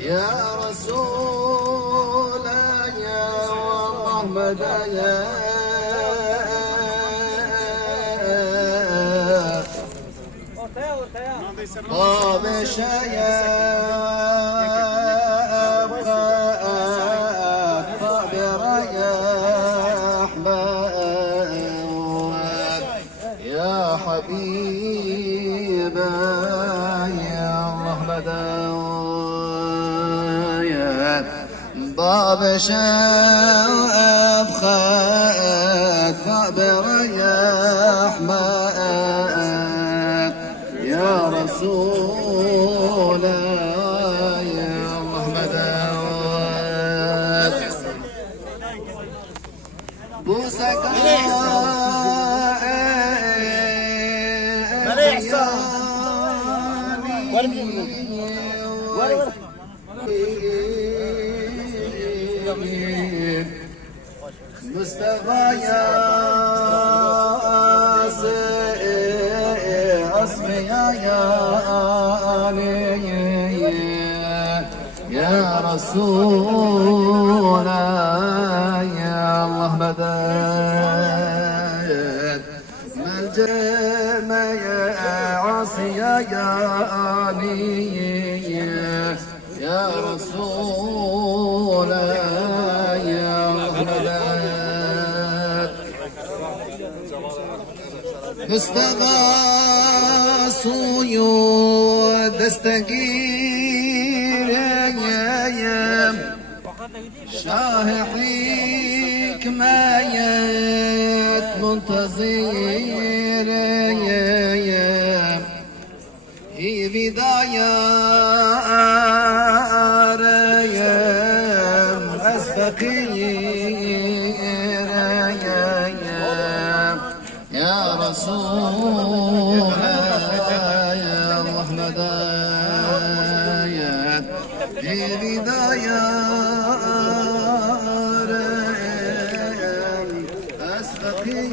يا رسول يا والله مدايا طاب شيا طاب رياح يا حبيبا يا الله مدايا طاب شاب خات طاب رياح يا رسول يا الله مداوات بوسك مصطفى يا اسمي يا علي يا رسول يا الله مدد ملجم يا عاصي يا علي يا رسول يا الله مدد مستغاث دستگیر شاه حکمت منتظر ای ودایار از فقیر يا رسول يا الله مدايا في بداية أسفقير